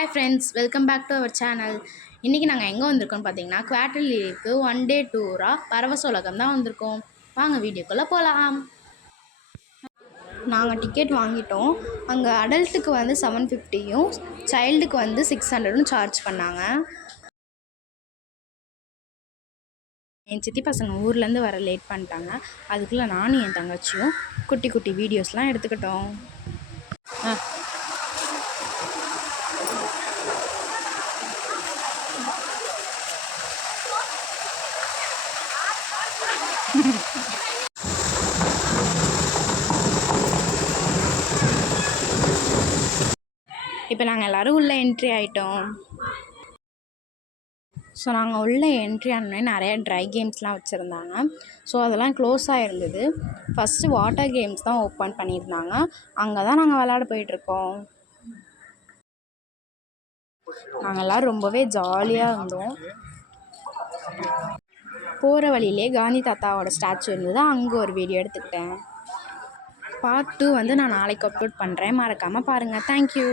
Hi friends, welcome back to our channel. இன்றைக்கி நாங்கள் எங்கே வந்திருக்கோம்னு பார்த்தீங்கன்னா, குவார்ட்டர்லிக்கு 1 டே டூராக பரவச உலகம் தான் வந்திருக்கோம். வாங்க வீடியோக்குள்ளே போகலாம். நாங்கள் டிக்கெட் வாங்கிட்டோம். அங்கே அடல்ட்டுக்கு வந்து 750யும் சைல்டுக்கு வந்து 600ம் சார்ஜ் பண்ணாங்க. என் சித்தி பசங்க ஊர்லேருந்து வர லேட் பண்ணிட்டாங்க. அதுக்குள்ளே நானும் என் தங்கச்சியும் குட்டி குட்டி வீடியோஸ்லாம் எடுத்துக்கிட்டோம். இப்போ நாங்கள் எல்லோரும் உள்ளே என்ட்ரி ஆகிட்டோம். ஸோ நாங்கள் உள்ளே என்ட்ரி ஆனோடனே நிறைய ட்ரை கேம்ஸ்லாம் வச்சுருந்தாங்க. ஸோ அதெல்லாம் க்ளோஸாக இருந்தது. ஃபஸ்ட்டு வாட்டர் கேம்ஸ் தான் ஓப்பன் பண்ணியிருந்தாங்க. அங்கே தான் நாங்கள் விளாட போயிட்டுருக்கோம். நாங்கள் எல்லோரும் ரொம்பவே ஜாலியாக இருந்தோம். போகிற வழியிலே காந்தி தாத்தாவோட ஸ்டாச்சு இருந்தது. அங்கே ஒரு வீடியோ எடுத்துக்கிட்டேன். பார்ட் 2 வந்து நான் நாளைக்கு அப்லோட் பண்ணுறேன். மறக்காமல் பாருங்கள். தேங்க்யூ.